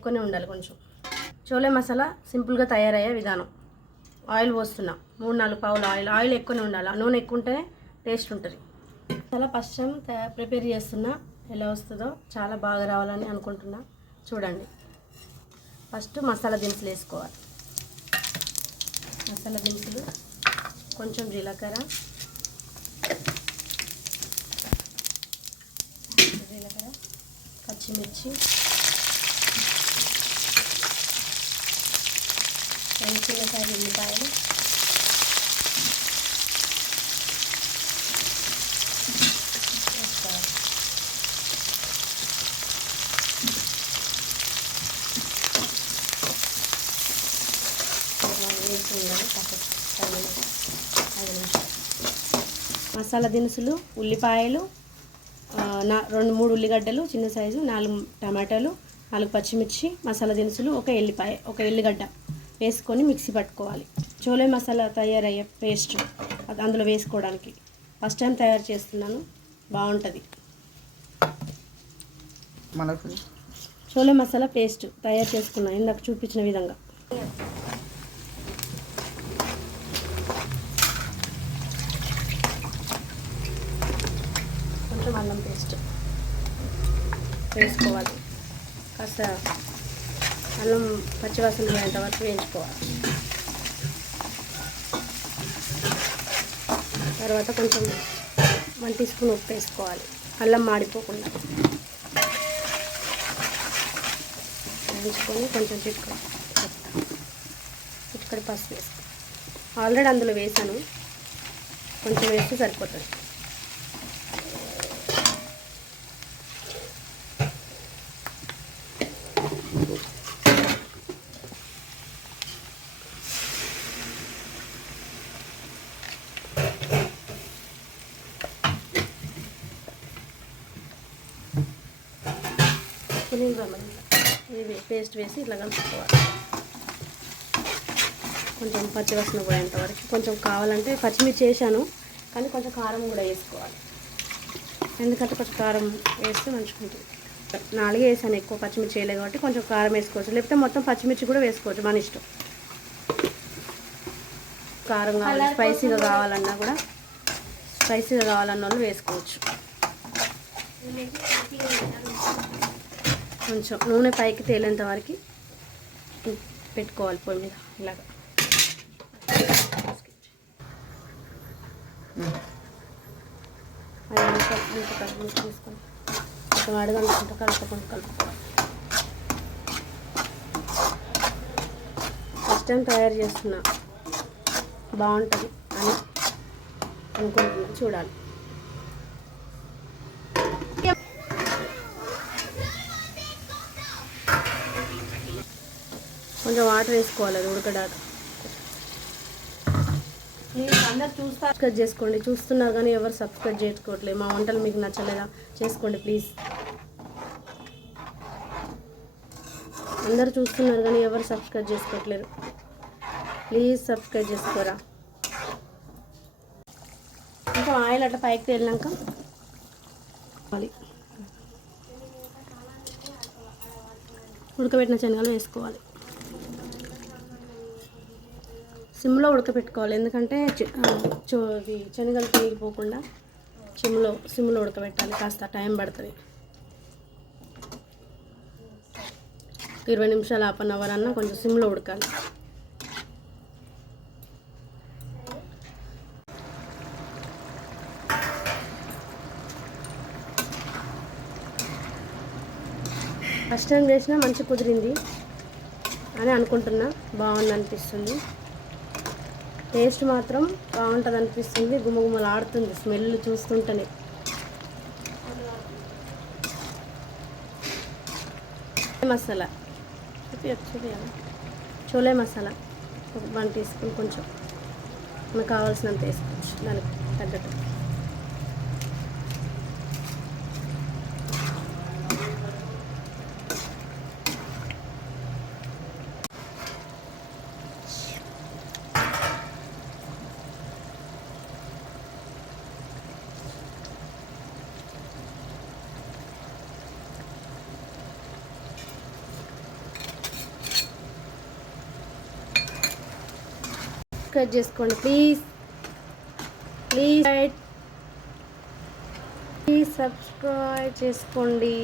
ఎక్కువనే ఉండాలి కొంచెం. చోలే మసాలా సింపుల్గా తయారయ్యే విధానం. ఆయిల్ పోస్తున్నా, 3-4 పావులు ఆయిల్ ఎక్కువనే ఉండాలి. నూనె ఎక్కువ ఉంటేనే టేస్ట్ ఉంటుంది. మసాలా ఫస్ట్ టైం ప్రిపేర్ చేస్తున్నా, ఎలా వస్తుందో చాలా బాగా రావాలని అనుకుంటున్నా. చూడండి. ఫస్ట్ మసాలా దినుసులు వేసుకోవాలి. మసాలా దినుసులు, కొంచెం జీలకర్ర, పచ్చిమిర్చి, చిన్న సైజు ఉల్లిపాయలు, మసాలా దినుసులు, ఉల్లిపాయలు, 2-3 ఉల్లిగడ్డలు చిన్న సైజు, 4 టమాటాలు, 4 పచ్చిమిర్చి, మసాలా దినుసులు, 1 ఎల్లిపాయ, 1 ఎల్లిగడ్డ వేసుకొని మిక్సీ పట్టుకోవాలి. చోలే మసాలా తయారయ్యే పేస్ట్ అది అందులో వేసుకోవడానికి ఫస్ట్ టైం తయారు చేస్తున్నాను. బాగుంటుంది. చోలే మసాలా పేస్ట్ తయారు చేసుకున్నాను ఇందాక చూపించిన విధంగా. కొంచెం అల్లం పేస్ట్ వేసుకోవాలి. కాస్త అల్లం పచ్చివాసన పోయేంత వరకు వేయించుకోవాలి. తర్వాత కొంచెం 1 టీ స్పూన్ ఉప్పు వేసుకోవాలి, అల్లం మాడిపోకుండా. వేయించుకొని కొంచెం చిటికడి పసుపు వేసుకోవాలి. ఆల్రెడీ అందులో వేసాను, కొంచెం వేస్తే సరిపోతుంది. ఇది పేస్ట్ వేసి ఇట్లా కలుపుకోవాలి. కొంచెం పచ్చివాసన పోయేంత వరకు. కొంచెం కావాలంటే పచ్చిమిర్చి వేసాను, కానీ కొంచెం కారం కూడా వేసుకోవాలి. ఎందుకంటే కొంచెం కారం వేస్తే మంచిగా ఉంటుంది. 4 వేసాను, ఎక్కువ పచ్చిమిర్చి వేయలేదు కాబట్టి కొంచెం కారం వేసుకోవచ్చు, లేకపోతే మొత్తం పచ్చిమిర్చి కూడా వేసుకోవచ్చు, మన ఇష్టం. కారం కావాలి, స్పైసీగా కావాలన్నా కూడా, స్పైసీగా కావాలన్న వాళ్ళు వేసుకోవచ్చు. కొంచెం నూనె పైకి తేలేంత వరకు పెట్టుకోవాలి పొయ్యి మీద ఇలాగా. తీసుకొని కొంచెం అడగనుకుంటా కలుపుకోవాలి. ఫస్ట్ టైం తయారు చేస్తున్నా, బాగుంటుంది అని అనుకుంటున్నా. చూడాలి. కొంచెం వాటర్ వేసుకోవాలి అది ఉడకడానికి. ప్లీజ్ అందరు సబ్స్క్రైబ్ చేసుకోండి. చూస్తున్నారు కానీ ఎవరు సబ్స్క్రైబ్ చేసుకోవట్లేదు. మా వంటలు మీకు నచ్చలేదా? చేసుకోండి ప్లీజ్. అందరు చూస్తున్నారు కానీ ఎవరు సబ్స్క్రైబ్ చేసుకోవట్లేరు. ప్లీజ్ సబ్స్క్రైబ్ చేసుకోరా. ఇంకా ఆయిల్ అట్లా పైకి తేలినాక ఉడకబెట్టిన శనగలు వేసుకోవాలి. సిమ్లో ఉడకబెట్టుకోవాలి, ఎందుకంటే శనగలు తీగిపోకుండా సిమ్లో ఉడకబెట్టాలి. కాస్త టైం పడుతుంది. 20 నిమిషాలు, 1/2 అవర్ అన్నా కొంచెం సిమ్లో ఉడకాలి. ఫస్ట్ టైం చేసినా మంచి కుదిరింది అని అనుకుంటున్నా. బాగుంది అనిపిస్తుంది. టేస్ట్ మాత్రం బాగుంటుంది అనిపిస్తుంది. గుమగుమలాడుతుంది స్మెల్ చూస్తుంటేనే. మసాలా చోలే మసాలా 1 టీ స్పూన్, కొంచెం మనకు కావాల్సినంత వేసుకోవచ్చు దానికి తగ్గట్టు. సబ్స్క్రైబ్ చేసుకోండి ప్లీజ్ ప్లీజ్ సబ్స్క్రైబ్ చేసుకోండి.